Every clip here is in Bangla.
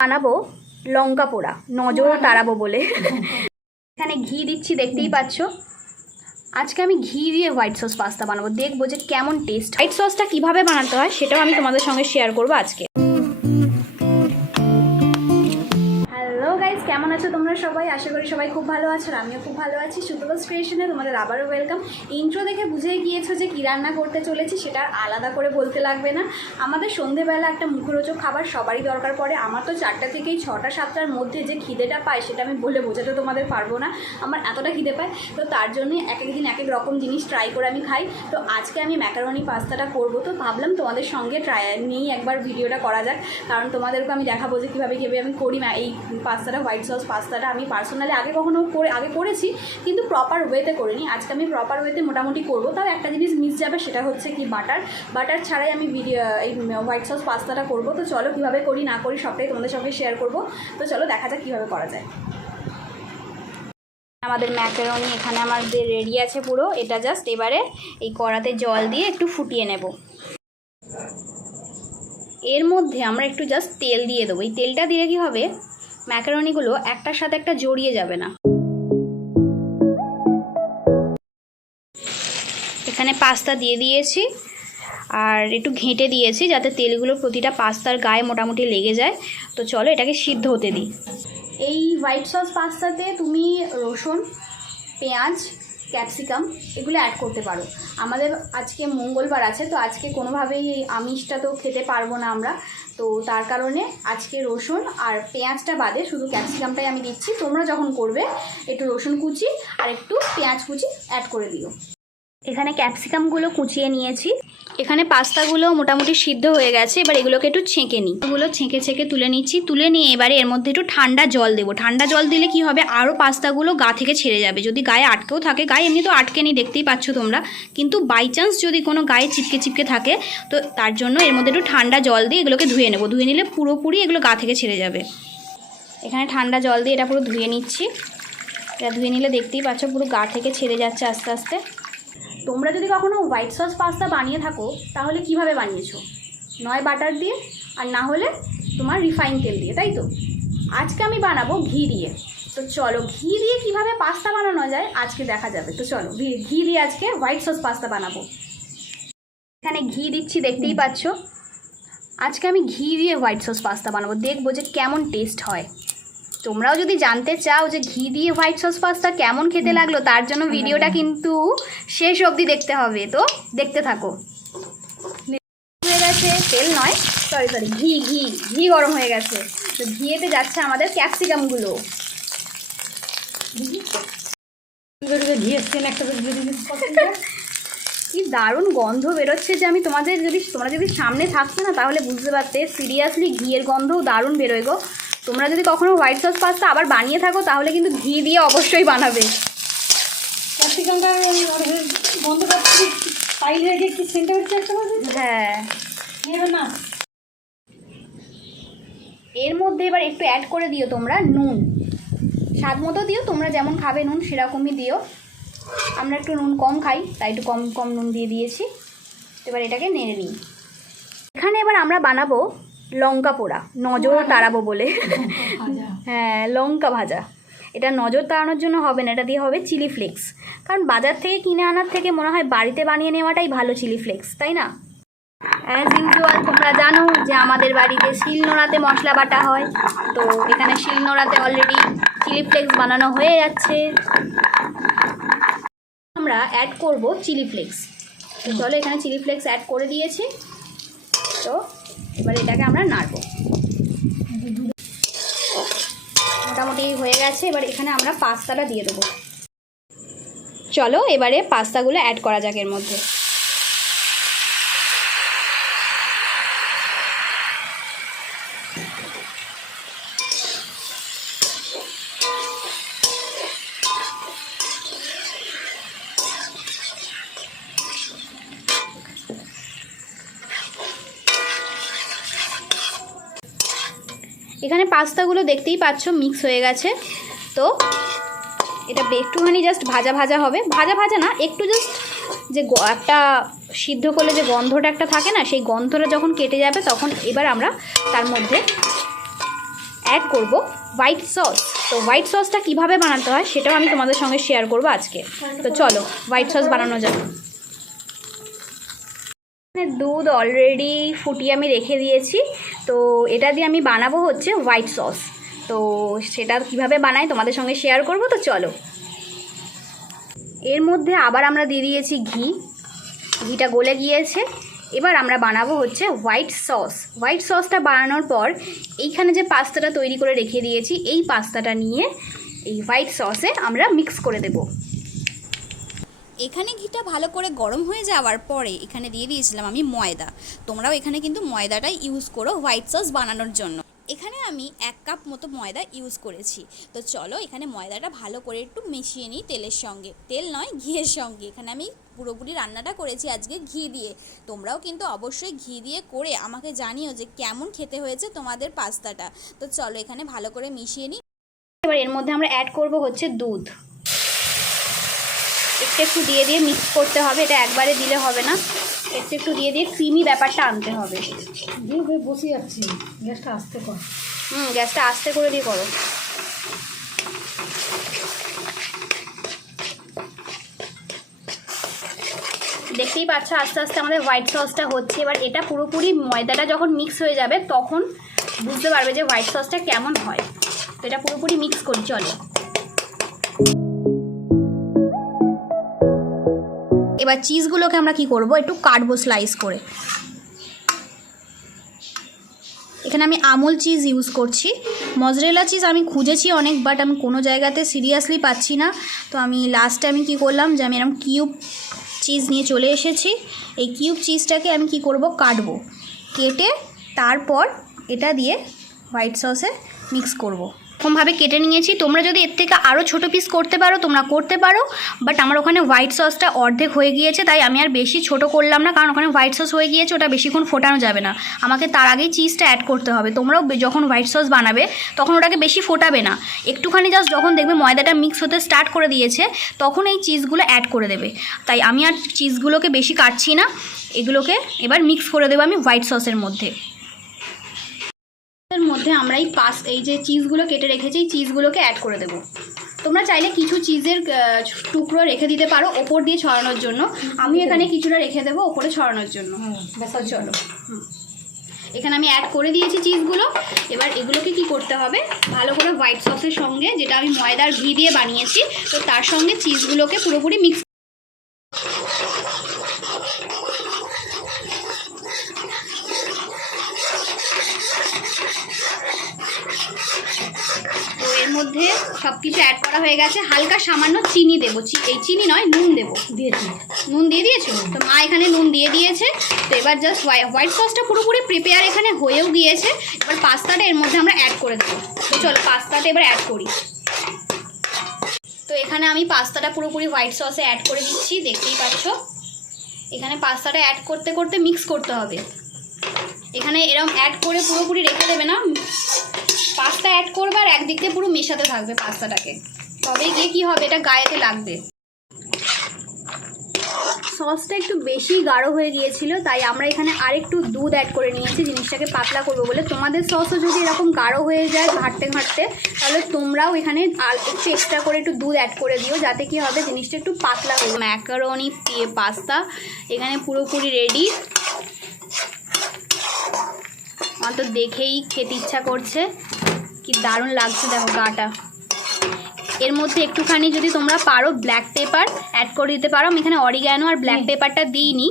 বানাবো লঙ্কা পোড়া, নজর তাড়াবো বলে। এখানে ঘি দিচ্ছি, দেখতেই পাচ্ছ। আজকে আমি ঘি দিয়ে হোয়াইট সস পাস্তা বানাবো, দেখবো যে কেমন টেস্ট। হোয়াইট সসটা কিভাবে বানাতে হয় সেটাও আমি তোমাদের সঙ্গে শেয়ার করবো আজকে। হ্যালো গাইজ, কেমন আছো তোমরা সবাই? আশা করি সবাই খুব ভালো আছো, আমিও খুব ভালো আছি। সুপ্রভাত ক্রিয়েশনে তোমাদের আবারও ওয়েলকাম। ইন্ট্রো দেখে বুঝে গিয়েছো যে কী রান্না করতে চলেছি, সেটা আলাদা করে বলতে লাগবে না। আমাদের সন্ধেবেলা একটা মুখরোচক খাবার সবারই দরকার পড়ে। আমার তো 4টা থেকেই 6টা 7টার মধ্যে যে খিদেটা পায় সেটা আমি বলে বোঝাতে তোমাদের পারবো না। আমার এতটা খিদে পায়, তো তার জন্যই এক এক দিন এক এক রকম জিনিস ট্রাই করে আমি খাই। তো আজকে আমি ম্যাকারনি পাস্তাটা করবো, তো ভাবলাম তোমাদের সঙ্গে ট্রাই নিয়েই একবার ভিডিওটা করা যাক, কারণ তোমাদেরকে আমি দেখাবো যে কীভাবে আমি করি এই পাস্তাটা, হোয়াইট সস পাস্তাটা। আমি পার্সোনালি আগে করেছি, কিন্তু প্রপার ওয়েতে করিনি। আজকে আমি প্রপার ওয়েতে মোটামুটি করবো। তাও একটা জিনিস মিস যাবে, সেটা হচ্ছে কি বাটার ছাড়াই আমি এই হোয়াইট সস পাস্তাটা করবো। তো চলো কীভাবে করি না করি সবটাই তোমাদের সঙ্গে শেয়ার করবো। তো চলো দেখা যাক কীভাবে করা যায়। আমাদের ম্যাকারনি এখানে আমাদের রেডি আছে পুরো। এটা জাস্ট এবারে এই কড়াতে জল দিয়ে একটু ফুটিয়ে নেব। এর মধ্যে আমরা একটু জাস্ট তেল দিয়ে দেবো। এই তেলটা দিলে কি হবে, ম্যাকারনিগুলো একটার সাথে একটা জড়িয়ে যাবে না। এখানে পাস্তা দিয়ে দিয়েছি আর একটু ঘেঁটে দিয়েছি যাতে তেলগুলো প্রতিটা পাস্তার গায়ে মোটামুটি লেগে যায়। তো চলো এটাকে সিদ্ধ হতে দিই। এই হোয়াইট সস পাস্তাতে তুমি রসুন, পেঁয়াজ, ক্যাপসিকাম এগুলো অ্যাড করতে পারো। আমাদের আজকে মঙ্গলবার আছে, তো আজকে কোনোভাবেই এই আমিষটা তো খেতে পারবো না আমরা, তো তার কারণে আজকে রসুন আর পেঁয়াজটা বাদে শুধু ক্যাপসিকামটাই আমি দিচ্ছি। তোমরা যখন করবে একটু রসুন কুচি আর একটু পেঁয়াজ কুচি অ্যাড করে দিও। এখানে ক্যাপসিকামগুলো কুচিয়ে নিয়েছি। এখানে পাস্তাগুলো মোটামুটি সিদ্ধ হয়ে গেছে। এবার এগুলোকে একটু ছেঁকে নিই। এগুলো ছেঁকে তুলে নিচ্ছি। তুলে নিয়ে এবারে এর মধ্যে একটু ঠান্ডা জল দেবো। ঠান্ডা জল দিলে কি হবে, আরও পাস্তাগুলো গা থেকে ছেড়ে যাবে। যদি গায়ে আটকেও থাকে, গায়ে এমনি তো আটকে নি, দেখতেই পাচ্ছ তোমরা, কিন্তু বাই চান্স যদি কোনো গায়ে চিপকে থাকে, তো তার জন্য এর মধ্যে একটু ঠান্ডা জল দিয়ে এগুলোকে ধুয়ে নেবো। ধুয়ে নিলে পুরোপুরি এগুলো গা থেকে ছেড়ে যাবে। এখানে ঠান্ডা জল দিয়ে এটা পুরো ধুয়ে নিচ্ছি। এটা ধুয়ে নিলে দেখতেই পাচ্ছ পুরো গা থেকে ছেড়ে যাচ্ছে আস্তে আস্তে। তোমরা যদি কখনো হোয়াইট সস পাস্তা বানিয়ে থাকো তাহলে কিভাবে বানিয়েছো? নয় বাটার দিয়ে, আর না হলে তোমার রিফাইন তেল দিয়ে, তাই তো? আজকে আমি বানাবো ঘি দিয়ে। তো চলো ঘি দিয়ে কিভাবে পাস্তা বানানো যায় আজকে দেখা যাবে। তো চলো ঘি দিয়ে আজকে হোয়াইট সস পাস্তা বানাবো। এখানে ঘি দিচ্ছি, দেখতেই পাচ্ছ। আজকে আমি ঘি দিয়ে হোয়াইট সস পাস্তা বানাবো, দেখবো যে কেমন টেস্ট হয়। তোমরাও যদি জানতে চাও যে ঘি দিয়ে হোয়াইট সস পাস্তা কেমন খেতে লাগলো, তার জন্য ভিডিওটা কিন্তু শেষ অবধি দেখতে হবে। তো দেখতে থাকো। হয়ে গেছে, তেল নয়, সরি ঘি গরম হয়ে গেছে। তো ঘিয়েতে যাচ্ছে আমাদের ক্যাপসিকামগুলো। কি দারুণ গন্ধ বেরোচ্ছে যে আমি তোমরা যদি সামনে থাকতো না তাহলে বুঝতে পারতে। সিরিয়াসলি ঘিয়ের গন্ধও দারুণ বেরোয় গো। তোমরা যদি কখনো হোয়াইট সস পাস্তা আবার বানিয়ে থাকো তাহলে কিন্তু ঘি দিয়ে অবশ্যই বানাবে। হ্যাঁ, এর মধ্যে এবার একটু অ্যাড করে দিও তোমরা নুন। স্বাদ মতো দিও, তোমরা যেমন খাবে নুন সেরকমই দিও। আমরা একটু নুন কম খাই, তাই একটু কম নুন দিয়ে দিয়েছি। এবার এটাকে নেড়ে নিই। এখানে এবার আমরা বানাবো লঙ্কা পোড়া, নজর তাড়াবো বলে। হ্যাঁ, লঙ্কা ভাজা। এটা নজর তাড়ানোর জন্য হবে না, এটা দিয়ে হবে চিলি ফ্লেক্স। কারণ বাজার থেকে কিনে আনার থেকে মনে হয় বাড়িতে বানিয়ে নেওয়াটাই ভালো চিলি ফ্লেক্স, তাই না? অ্যাজ ইউজুয়াল তোমরা জানো যে আমাদের বাড়িতে শিলনোড়াতে মশলা বাটা হয়। তো এখানে শিলনোড়াতে অলরেডি চিলি ফ্লেক্স বানানো হয়ে যাচ্ছে। আমরা অ্যাড করব চিলি ফ্লেক্স। তো চলো এখানে চিলি ফ্লেক্স অ্যাড করে দিয়েছি। তো এবার এটাকে আমরা নাড়ব। মোটামুটি হয়ে গেছে। এবার এখানে আমরা পাস্তাটা দিয়ে দেবো। চলো এবারে পাস্তাগুলো অ্যাড করা যাক এর মধ্যে। এখানে পাস্তাগুলো দেখতেই পাচ্ছ মিক্স হয়ে গেছে। তো এটা একটুখানি জাস্ট ভাজা হবে, ভাজা না, একটু জাস্ট যে একটা সিদ্ধ করলে যে গন্ধটা একটা থাকে না, সেই গন্ধটা যখন কেটে যাবে তখন এবার আমরা তার মধ্যে অ্যাড করব হোয়াইট সস। তো হোয়াইট সসটা কীভাবে বানাতে হয় সেটাও আমি তোমাদের সঙ্গে শেয়ার করব আজকে। তো চলো হোয়াইট সস বানানো যাক। দুধ অলরেডি ফুটিয়ে আমি রেখে দিয়েছি। তো এটা দিয়ে আমি বানাবো হচ্ছে হোয়াইট সস। তো সেটা কিভাবে বানাই তোমাদের সঙ্গে শেয়ার করব। তো চলো, এর মধ্যে আবার আমরা দিয়ে দিয়েছি ঘি। ঘিটা গলে গিয়েছে। এবার আমরা বানাবো হচ্ছে হোয়াইট সস। হোয়াইট সসটা বানানোর পর এইখানে যে পাস্তাটা তৈরি করে রেখে দিয়েছি, এই পাস্তাটা নিয়ে এই হোয়াইট সসে আমরা মিক্স করে দেব। এখানে ঘিটা ভালো করে গরম হয়ে যাওয়ার পরে এখানে দিয়ে দিয়েছিলাম আমি ময়দা। তোমরাও এখানে কিন্তু ময়দাটাই ইউজ করো হোয়াইট সস বানানোর জন্য। এখানে আমি 1 কাপ মতো ময়দা ইউজ করেছি। তো চলো এখানে ময়দাটা ভালো করে একটু মিশিয়ে নিই তেলের সঙ্গে, তেল নয় ঘিয়ের সঙ্গে। এখানে আমি পুরোপুরি রান্নাটা করেছি আজকে ঘি দিয়ে। তোমরাও কিন্তু অবশ্যই ঘি দিয়ে করে আমাকে জানিও যে কেমন খেতে হয়েছে তোমাদের পাস্তাটা। তো চলো এখানে ভালো করে মিশিয়ে নিই। এবার এর মধ্যে আমরা অ্যাড করব হচ্ছে দুধ। একটু দিয়ে দিয়ে মিক্স করতে হবে, এটা একবারে দিলে হবে না, একটু দিয়ে দিয়ে ক্রিমি ব্যাপারটা আনতে হবে। বসে যাচ্ছি, গ্যাসটা আস্তে কর। গ্যাসটা আস্তে করে দিয়ে করো। দেখতেই পাচ্ছ আস্তে আস্তে আমাদের হোয়াইট সসটা হচ্ছে। এবার এটা পুরোপুরি ময়দাটা যখন মিক্স হয়ে যাবে তখন বুঝতে পারবে যে হোয়াইট সসটা কেমন হয়। তো এটা পুরোপুরি মিক্স করি চলো। এবার চিজগুলোকে আমরা কি করব, একটু কাটবো স্লাইস করে। এখানে আমি আমুল চিজ ইউজ করছি। মজরেলা চিজ আমি খুঁজেছি অনেক, বাট আমি কোনো জায়গাতে সিরিয়াসলি পাচ্ছি না। তো আমি লাস্টে আমি কি করলাম যে আমি এরকম কিউব চিজ নিয়ে চলে এসেছি। এই কিউব চিজটাকে আমি কি করব, কাটবো। কেটে তারপর এটা দিয়ে হোয়াইট সসে মিক্স করব। এরকমভাবে কেটে নিয়েছি। তোমরা যদি এর থেকে আরও ছোটো পিস করতে পারো তোমরা করতে পারো, বাট আমার ওখানে হোয়াইট সসটা অর্ধেক হয়ে গিয়েছে তাই আমি আর বেশি ছোট করলাম না, কারণ ওখানে হোয়াইট সস হয়ে গিয়েছে, ওটা বেশিক্ষণ ফোটানো যাবে না। আমাকে তার আগেই চিজটা অ্যাড করতে হবে। তোমরাও যখন হোয়াইট সস বানাবে তখন ওটাকে বেশি ফোটাবে না, একটুখানি জাস্ট যখন দেখবে ময়দাটা মিক্স হতে স্টার্ট করে দিয়েছে তখন এই চিজগুলো অ্যাড করে দেবে। তাই আমি আর চিজগুলোকে বেশি কাটছি না, এগুলোকে এবার মিক্স করে দেবো আমি হোয়াইট সসের মধ্যে। এর মধ্যে আমরা এই যে চিজগুলো কেটে রেখেছি এই চিজগুলোকে অ্যাড করে দেবো। তোমরা চাইলে কিছু চিজের টুকরো রেখে দিতে পারো ওপর দিয়ে ছড়ানোর জন্য। আমি এখানে কিছুটা রেখে দেবো ওপরে ছড়ানোর জন্য। চলো, এখানে আমি অ্যাড করে দিয়েছি চিজগুলো। এবার এগুলোকে কি করতে হবে, ভালো করে হোয়াইট সসের সঙ্গে, যেটা আমি ময়দার ঘি দিয়ে বানিয়েছি, তো তার সঙ্গে চিজগুলোকে পুরোপুরি মিক্স। তো এর মধ্যে সব কিছু অ্যাড করা হয়ে গেছে। হালকা সামান্য চিনি দেবো, এই চিনি নয় নুন দেবো। দিয়েছি, নুন দিয়ে দিয়েছো? তো মা এখানে নুন দিয়ে দিয়েছে। তো এবার জাস্ট হোয়াইট সসটা পুরোপুরি প্রিপেয়ার এখানে হয়েও গিয়েছে। এবার পাস্তাটা এর মধ্যে আমরা অ্যাড করে দেবো। তো চলো পাস্তাটা এবার অ্যাড করি। তো এখানে আমি পাস্তাটা পুরোপুরি হোয়াইট সসে অ্যাড করে দিচ্ছি, দেখতেই পাচ্ছ। এখানে পাস্তাটা অ্যাড করতে করতে মিক্স করতে হবে। এখানে এরকম অ্যাড করে পুরোপুরি রেখে দেবে না, পাস্তা অ্যাড করবে আর একদিক দিয়ে পুরো মেশাতে থাকবে পাস্তাটাকে, তবে গিয়ে কী হবে, এটা গায়েতে লাগবে। সসটা একটু বেশি গাঢ় হয়ে গিয়েছিল তাই আমরা এখানে আরেকটু দুধ অ্যাড করে নিয়েছি জিনিসটাকে পাতলা করবো বলে। তোমাদের সসও যদি এরকম গাঢ় হয়ে যায় ঘাঁটতে ঘাঁটতে, তাহলে তোমরাও এখানে একটু এক্সট্রা করে একটু দুধ অ্যাড করে দিও, যাতে কি হবে জিনিসটা একটু পাতলা হবে। ম্যাকারনি পাস্তা এখানে পুরোপুরি রেডি। আমার তো দেখেই খেতে ইচ্ছা করছে, কি দারুণ লাগছে দেখো গাটা। এর মধ্যে একটুখানি যদি তোমরা পারো ব্ল্যাক পেপার অ্যাড করে দিতে পারো। আমি এখানে অরিগ্যানো আর ব্ল্যাক পেপারটা দিইনি।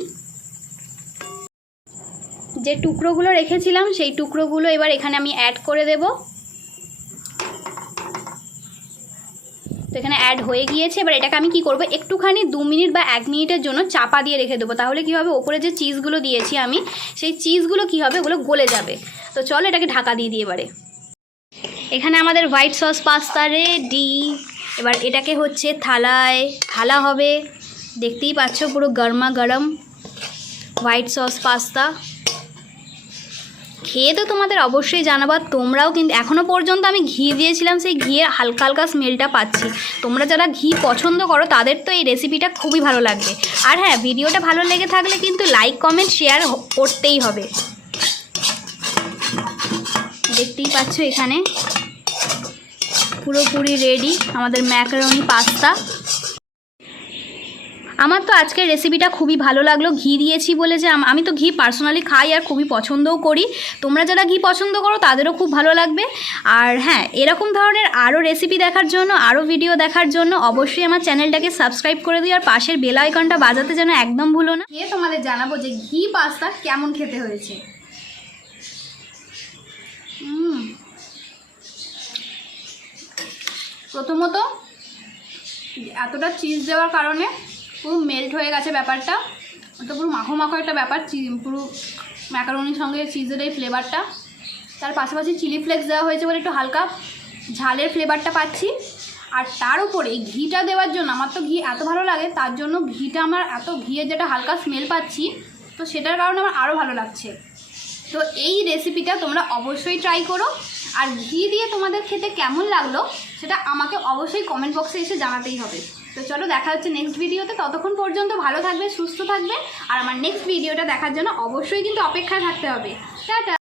যে টুকরোগুলো রেখেছিলাম সেই টুকরোগুলো এবার এখানে আমি অ্যাড করে দেব। তো এখানে অ্যাড হয়ে গিয়েছে। এবার এটাকে আমি কি করব, একটুখানি 2 মিনিট বা 1 মিনিটের জন্য চাপা দিয়ে রেখে দেবো। তাহলে কি হবে, ওপরে যে চিজগুলো দিয়েছি আমি সেই চিজগুলো কি হবে, ওগুলো গলে যাবে। তো চলো এটাকে ঢাকা দিয়ে দিই এবারে। এখানে আমাদের হোয়াইট সস পাস্তা রেডি। এবার এটাকে হচ্ছে থালায় ঢালা হবে। দেখতেই পাচ্ছ পুরো গরমা গরম হোয়াইট সস পাস্তা। খেয়ে তো তোমাদের অবশ্যই জানাবা। তোমরাও কিন্তু এখনও পর্যন্ত আমি ঘি দিয়েছিলাম, সেই ঘিয়ের হালকা হালকা স্মেলটা পাচ্ছি। তোমরা যারা ঘি পছন্দ করো তাদের তো এই রেসিপিটা খুবই ভালো লাগবে। আর হ্যাঁ, ভিডিওটা ভালো লেগে থাকলে কিন্তু লাইক কমেন্ট শেয়ার করতেই হবে। দেখতেই পাচ্ছ এখানে পুরোপুরি রেডি আমাদের ম্যাকারনি পাস্তা। আমার তো আজকের রেসিপিটা খুবই ভালো লাগলো, ঘি দিয়েছি বলে যে আমি তো ঘি পার্সোনালি খাই আর খুবই পছন্দও করি। তোমরা যারা ঘি পছন্দ করো তাদেরও খুব ভালো লাগবে। আর হ্যাঁ, এরকম ধরনের আরও রেসিপি দেখার জন্য, আরও ভিডিও দেখার জন্য অবশ্যই আমার চ্যানেলটাকে সাবস্ক্রাইব করে দিও আর পাশের বেল আইকনটা বাজাতে যেন একদম ভুলো না। এ তোমাদের জানাবো যে ঘি পাস্তা কেমন খেতে হয়েছে। প্রথমত এতটা চিজ দেওয়ার কারণে পুরো মেল্ট হয়ে গেছে ব্যাপারটা, তো পুরো মাখো মাখো একটা ব্যাপার, পুরো ম্যাকারনির সঙ্গে চিজের এই ফ্লেভারটা। তার পাশাপাশি চিলি ফ্লেক্স দেওয়া হয়েছে বলে একটু হালকা ঝালের ফ্লেভারটা পাচ্ছি। আর তার উপরে এই ঘিটা দেওয়ার জন্য, আমার তো ঘি এত ভালো লাগে, তার জন্য ঘিটা আমার এত ঘিয়ের যেটা হালকা স্মেল পাচ্ছি, তো সেটার কারণে আমার আরও ভালো লাগছে। তো এই রেসিপিটা তোমরা অবশ্যই ট্রাই করো। আর ঘি দিয়ে তোমাদের খেতে কেমন লাগলো সেটা আমাকে অবশ্যই কমেন্ট বক্সে এসে জানাতেই হবে। তো চলো, দেখা হচ্ছে নেক্সট ভিডিওতে। ততক্ষণ পর্যন্ত ভালো থাকবে, সুস্থ থাকবে, আর আমার নেক্সট ভিডিওটা দেখার জন্য অবশ্যই কিন্তু অপেক্ষায় থাকতে হবে। টাটা।